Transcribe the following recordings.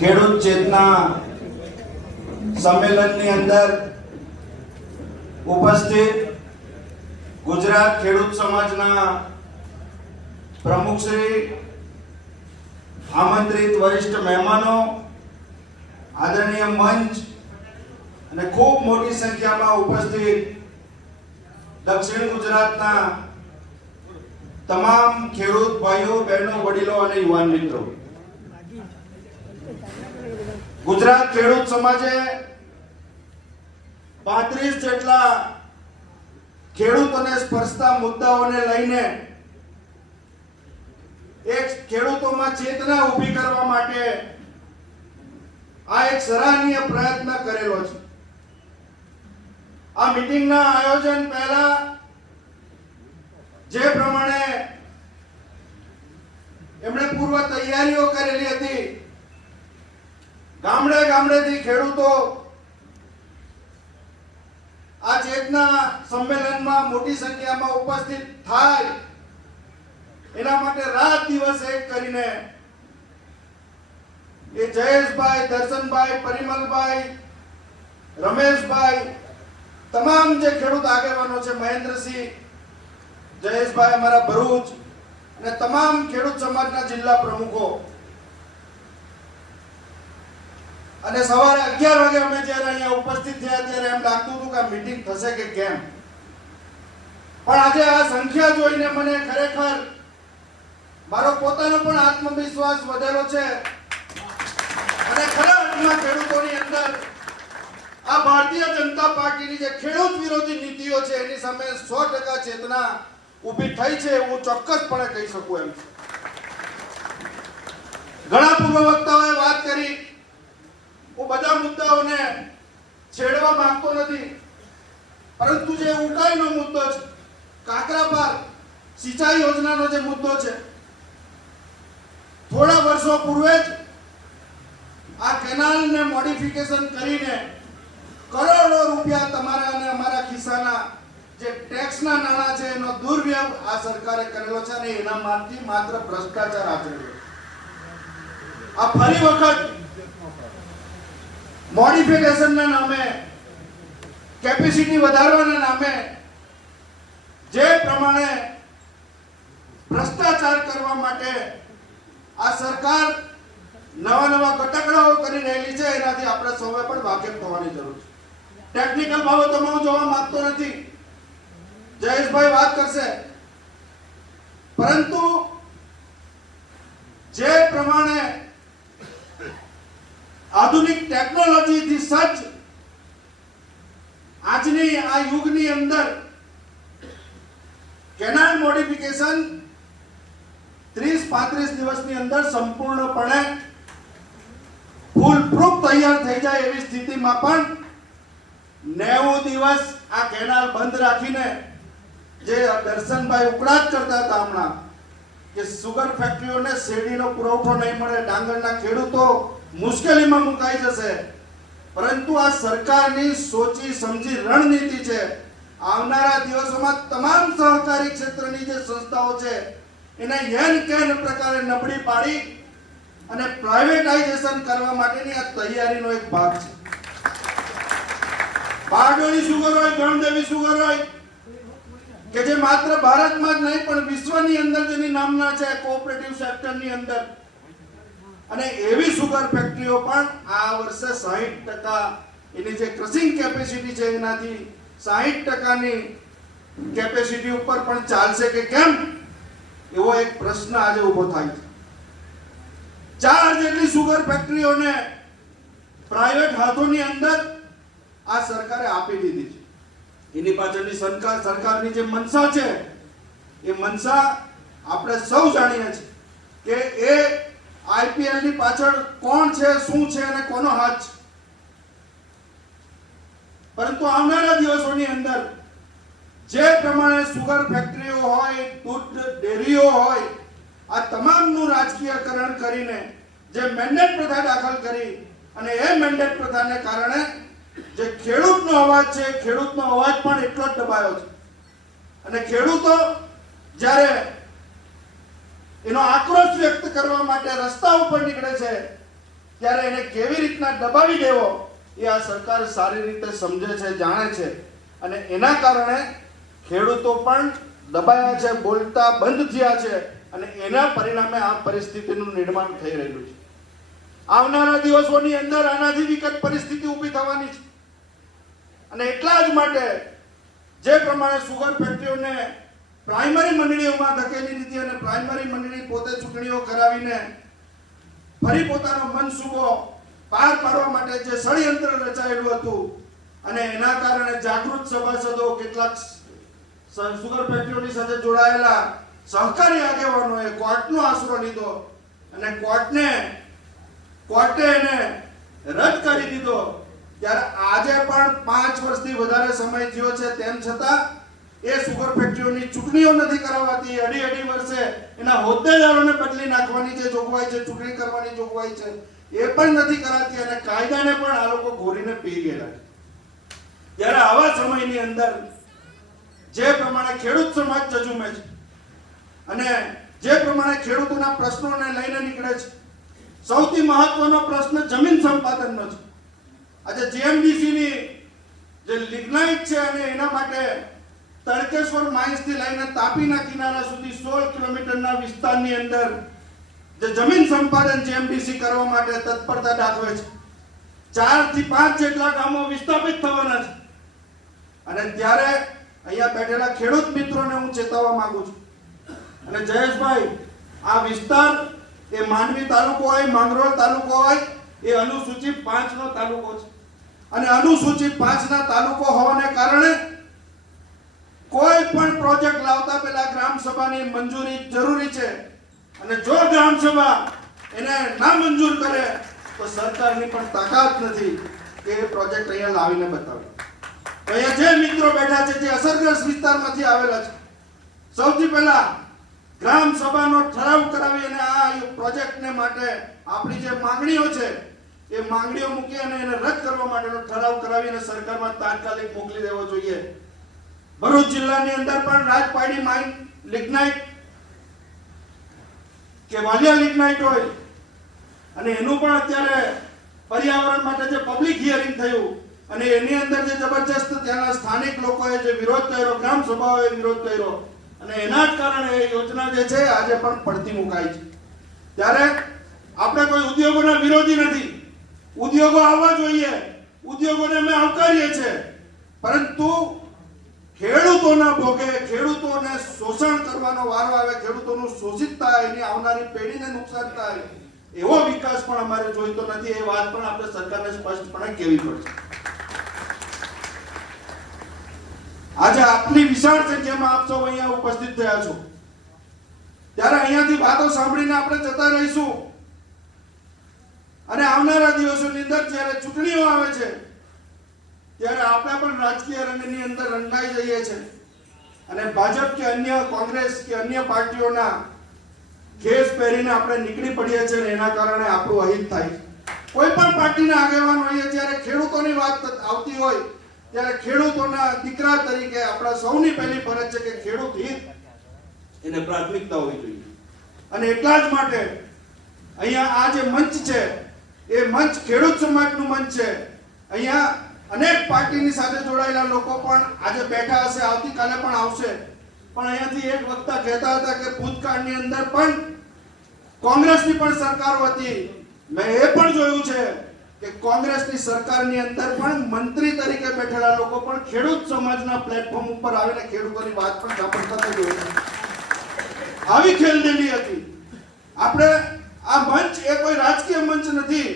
ખેડૂત ચેતના સંમેલનની અંદર ઉપસ્થિત ગુજરાત ખેડૂત સમાજના પ્રમુખ શ્રી, આમંત્રિત વરિષ્ઠ મહેમાનો, આદરણીય મંચ અને ખૂબ મોટી સંખ્યામાં ઉપસ્થિત દક્ષિણ ગુજરાતના તમામ ખેડૂત ભાઈઓ, બહેનો, વડીલો અને યુવાન મિત્રો. ગુજરાત ખેડૂત સમાજે પાંત્રીસ જેટલા ખેડૂતોને સ્પર્શતા મુદ્દાઓને લઈને એક ખેડૂતોમાં ચેતના ઊભી કરવા માટે આ એક સરાહનીય પ્રયત્ન કરેલો છે. આ મીટિંગના આયોજન પહેલા જે પ્રમાણે એમણે પૂર્વ તૈયારીઓ કરેલી હતી ગામડે ગામડેથી ખેડૂતો આ ચેતના સંમેલનમાં મોટી સંખ્યામાં ઉપસ્થિત થાય. એના માટે રાત દિવસ એક કરીને એ જયેશભાઈ, દર્શનભાઈ, પરિમલભાઈ, રમેશભાઈ, તમામ જે ખેડૂત આગેવાનો છે, મહેન્દ્રસિંહ, જયેશભાઈ અમારા ભરૂચ અને તમામ ખેડૂત સમાજના જિલ્લા પ્રમુખો અને સવારે અગિયાર વાગે અમે જ્યારે અહીંયા ઉપસ્થિત થયા ત્યારે એમ લાગતું હતું કે મીટિંગ થશે કે કેમ? પણ આજે આ સંખ્યા જોઈને મને ખરેખર મારો પોતાનો પણ આત્મવિશ્વાસ વધેલો છે. અને ખરા ખેડૂતોની અંદર આ ભારતીય જનતા પાર્ટીની જે ખેડૂત વિરોધી નીતિઓ છે એની સામે સો ટકા ચેતના ઊભી થઈ છે હું ચોક્કસપણે કહી શકું એમ ઘણા પૂર્વ વક્તાઓએ વાત કરી હું બધા મુદ્દાઓને છેડવા માંગતો નથી. પરંતુ જે ઉકાઈનો મુદ્દો છે કાકરાપાર સિંચાઈ યોજનાનો જે મુદ્દો છે, થોડા વર્ષો પૂર્વે જ આ કેનાલને મોડિફિકેશન કરીને કરોડો રૂપિયા તમારા અને અમારા ખિસ્સાના જે ટેક્સના નાણાં છે, એનો દુર્વ્યવ આ સરકારે કરેલો છે અને એના માંથી માત્ર ભ્રષ્ટાચાર આચર્યો આ ફરી વખત મોડિફિકેશનના નામે, કેપેસિટી વધારવાના નામે જે પ્રમાણે ભ્રષ્ટાચાર કરવા માટે આ સરકાર નવા નવા કટકડાઓ કરી રહેલી છે, એનાથી આપણે સૌએ પણ વાકેફ થવાની જરૂર છે. ટેકનિકલ બાબતોમાં હું જોવા માંગતો નથી. જયેશભાઈ વાત કરશે. પરંતુ જે પ્રમાણે આધુનિક ટેકનોલોજીથી સજ્જ આજની આ યુગની અંદર કેનાલ મોડિફિકેશન ત્રીસ પાંત્રીસ દિવસની અંદર સંપૂર્ણપણે ફૂલ પ્રૂફ તૈયાર થઈ જાય એવી સ્થિતિમાં પણ નેવું દિવસ આ કેનાલ બંધ રાખીને જે દર્શનભાઈ ઉકળાટ કરતા હતા હમણાં કે સુગર ફેક્ટરીઓને શેરડીનો પુરવઠો નહીં મળે, ડાંગરના ખેડૂતો મુશ્કેલીમાં મુકાઈ જશે. પરંતુ આ સરકારની સોચી સમજી રણનીતિ છે. આવનારા દિવસોમાં તમામ સહકારી ક્ષેત્રની જે સંસ્થાઓ છે, એને યન કેન પ્રકારે નબળી પાડી અને પ્રાઇવેટાઇઝેશન કરવા માટેની આ તૈયારીનો એક ભાગ છે. બારડોળી સુગર હોય ગણદેવી સુગર હોય કે જે માત્ર ભારતમાં જ નહીં, પણ વિશ્વની અંદર જેની નામના છે કોઓપરેટિવ સેક્ટરની અંદર અને એવી સુગર ફેક્ટરીઓ પણ આ વર્ષે સાહીઠ ટકા એની જે ક્રશિંગ કેપેસિટી છે એનાથી સાહીઠ ટકાની કેપેસિટી ઉપર પણ ચાલશે કે કેમ? એવો એક પ્રશ્ન આજે ઊભો થાય છે. ચાર જેટલી સુગર ફેક્ટરીઓને પ્રાઇવેટ હાથોની અંદર આ સરકારે આપી દીધી છે. એની પાછળની સરકાર, સરકારની જે મનસા છે, એ મનસા આપણે સૌ જાણીએ છીએ કે એ આઈપીએલની પાછળ કોણ છે, શું છે અને કોનો હાથ છે? પરંતુ આવનારા દિવસોની અંદર જે પ્રમાણે સુગર ફેક્ટરીઓ હોય, દૂધ ડેરીઓ હોય, આ તમામનું રાજકીયકરણ કરીને જે મેન્ડેટ પ્રથા દાખલ કરી અને એ મેન્ડેટ પ્રથાને કારણે જે ખેડૂતનો અવાજ છે, ખેડૂતનો અવાજ પણ એટલો જ દબાયો છે. અને ખેડૂતો જ્યારે એનો આક્રોશ વ્યક્ત કરવા માટે રસ્તા ઉપર નીકળે છે, ત્યારે એને કેવી રીતના દબાવી દેવો, એ આ સરકાર સારી રીતે સમજે છે, જાણે છે. અને એના કારણે ખેડૂતો પણ દબાયા છે, બોલતા બંધ થયા છે, અને એના પરિણામે આ પરિસ્થિતિનું નિર્માણ થઈ રહ્યું છે. આવનારા દિવસોની અંદર આનાથી વિકટ પરિસ્થિતિ ઊભી થવાની છે. અને એટલા જ માટે જે પ્રમાણે સુગર ફેક્ટરીઓને પ્રાઇમરી મંડળીઓમાં ધકેલી દીધી પ્રાઇમરી મંડળી પોતે ચૂંટણીઓ કરાવીને ફરી પોતાનો મનસુબો પાર પાડવા માટે જે ષડયંત્ર રચાયેલું હતું અને એના કારણે જાગૃત સભાસદો કેટલાક સુગર ફેક્ટરીઓની સાથે જોડાયેલા સહકારી આગેવાનોએ કોર્ટનો આશરો લીધો અને કોર્ટને, કોર્ટે એને રદ કરી દીધો. ત્યારે આજે પણ પાંચ વર્ષથી વધારે સમય થયો છે. તેમ છતાં એ સુગર ફેક્ટરીઓની ચૂંટણીઓ નથી કરાવાતી. અઢી અઢી વર્ષે એના હોદ્દેદારોને બદલી નાખવાની જે જોગવાઈ છે, ચૂંટણી કરવાની જોગવાઈ છે, એ પણ નથી કરાતી અને કાયદાને પણ આ લોકો ઘોરીને પી ગયેલા છે. ત્યારે આવા સમયની અંદર જે પ્રમાણે ખેડૂત સમાજ જજુમે છે અને જે પ્રમાણે ખેડૂતોના પ્રશ્નોને લઈને નીકળે છે, સૌથી મહત્વનો પ્રશ્ન જમીન સંપાદનનો છે. આજે જીએમડીસીની જે લિગ્નાઇટ છે અને એના માટે તડકેશ્વર માઇન્સથી લઈને તાપીના કિનારા સુધી સોળ કિલોમીટરના વિસ્તારની અંદર જે જમીન સંપાદન જીએમડીસી કરવા માટે તત્પરતા દાખવે છે. ચારથી પાંચ જેટલા ગામો વિસ્થાપિત થવાના છે. અને ત્યારે અહીંયા બેઠેલા ખેડૂત મિત્રોને હું ચેતવવા માંગુ છું. અને જયેશભાઈ, આ વિસ્તાર એ માંડવી તાલુકો હોય, માંગરોળ તાલુકો હોય, એ અનુસૂચિત પાંચ નો તાલુકો છે. અને અનુસૂચિત પાંચ ના તાલુકો હોવાને કારણે કોઈ પણ પ્રોજેક્ટ લાવતા પહેલા ગ્રામ સભાની મંજૂરી જરૂરી છે. અને જો ગ્રામ સભા એને ના મંજૂર કરે, તો સરકારની પણ તાકાત નથી કે એ પ્રોજેક્ટ અહીંયા લાવીને બતાવે. તો અહીંયા જે મિત્રો બેઠા છે, જે અસરગ્રસ્ત વિસ્તારમાંથી આવેલા છે, સૌથી પહેલા ગ્રામ સભાનો ઠરાવ કરાવી અને આ પ્રોજેક્ટને માટે આપણી જે માંગણીઓ છે, એ માંગણીઓ મૂકી અને એને રદ કરવા માટેનો ઠરાવ કરાવી અને સરકારમાં તાત્કાલિક મોકલી દેવો જોઈએ. ભરૂચ જિલ્લાની અંદર પણ રાજપાડી માઇન લિગ્નાઇટ કે વાલિયા લિગ્નાઇટ હોય અને એનું પણ અત્યારે પર્યાવરણ માટે જે પબ્લિક હિયરિંગ થયું અને એની અંદર જે જબરજસ્ત ત્યાંના સ્થાનિક લોકોએ જે વિરોધ કર્યો, ગ્રામ સભાઓએ વિરોધ કર્યો અને એના જ કારણે એ યોજના જે છે આજે પણ પડતી મુકાઈ છે. ત્યારે આપણે કોઈ ઉદ્યોગોના વિરોધી નથી. ઉદ્યોગો આવવા જોઈએ. ઉદ્યોગોને અમે આવકારીએ છીએ. પરંતુ ખેડૂતોના ભોગે, ખેડૂતોને શોષણ કરવાનો વારો આવે, ખેડૂતોનું શોષિત થાય, એની આવનારી પેઢીને નુકસાન થાય, એવો વિકાસ પણ અમારે જોઈતો નથી, એ વાત પણ આપણે સરકારને સ્પષ્ટપણે કહેવી પડશે. આજે આટલી વિશાળ સંખ્યામાં આપ સૌ અહીંયા ઉપસ્થિત થયા છો. ત્યારે અહીંયાથી વાતો સાંભળીને આપણે જતા રહીશું. અને આવનારા દિવસોની અંદર જ્યારે ચૂંટણીઓ આવે છે ત્યારે આપણે પણ રાજકીય રંગની અંદર રંગાઈ જઈએ છે. અને ભાજપ કે અન્ય કોંગ્રેસ કે અન્ય પાર્ટીઓના ખેસ પહેરીને આપણે નીકળી પડીએ છીએ અને એના કારણે આપણું અહિત થાય. કોઈ પણ પાર્ટીના આગેવાન હોઈએ, જ્યારે ખેડૂતોની વાત આવતી હોય, ત્યારે ખેડૂતોના દીકરા તરીકે આપણા સૌની પહેલી ફરજ છે કે ખેડૂત હિત એને પ્રાથમિકતા હોવી જોઈએ. અને એટલા જ માટે અહીંયા આ જે મંચ છે, એ મંચ ખેડૂત સમાજનું મંચ છે. અહીંયા અનેક પાર્ટીની સાથે જોડાયેલા લોકો પણ આજે બેઠા હશે, આવતીકાલે પણ આવશે. પણ અહીંયાથી એક વક્તા કહેતા હતા કે ભૂતકાળની અંદર પણ કોંગ્રેસની પણ સરકારો હતી. મેં એ પણ જોયું છે કે કોંગ્રેસની સરકારની અંદર પણ મંત્રી તરીકે બેઠેલા લોકો પણ ખેડૂત સમાજના પ્લેટફોર્મ ઉપર આવીને ખેડૂતોની વાત પણ સાંભળતા જોઈ આવી ખેલદેલી હતી. આપણે આ મંચ એ કોઈ રાજકીય મંચ નથી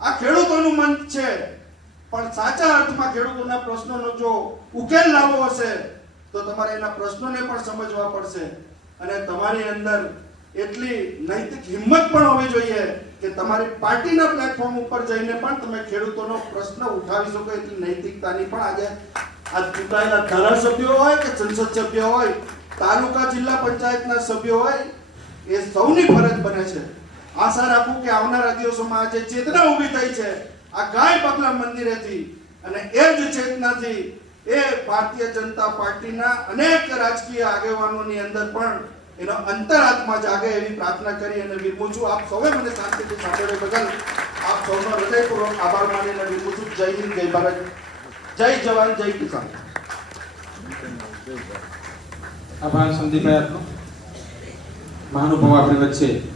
આ ખેડૂતોનું મંચ છે પણ ખેડૂતોના પ્રશ્નોનો જો ઉકેલ લાવવો હશે, તો તમારે એના પ્રશ્નોને પણ સમજવા પડશે. અને તમારી અંદર એટલી નૈતિક હિંમત પણ હોવી જોઈએ કે તમારી પાર્ટીના પ્લેટફોર્મ ઉપર જઈને પણ તમે ખેડૂતોનો પ્રશ્ન ઉઠાવી શકો. એટલી નૈતિકતાની પણ આજે આ ચૂંટાયેલા ધારાસભ્યો હોય કે સંસદ સભ્ય હોય, તાલુકા જિલ્લા પંચાયતના સભ્યો હોય, એ સૌની ફરજ બને છે. આશા રાખું કે આવનારા દિવસોમાં આજે ચેતના ઊભી થઈ છે. આ ગાય પગલા મંદિરેથી અને એ જ ચેતનાથી એ ભારતીય જનતા પાર્ટીના અનેક રાજકીય આગેવાનોની અંદર પણ એનો અંતરાત્મા જાગે એવી પ્રાર્થના કરી અને વિરમું છું. આપ સૌએ મને શાંતિથી સાંભળ્યો બદલ આપ સૌનો હૃદયપૂર્વક આભાર માની અને વિરમું છું. જય હિન્દ, જય ભારત. જય જવાન, જય કિસાન. આભાર સંદીપભાઈ આપનો. મહાનુભાવ આપણી વચ્ચે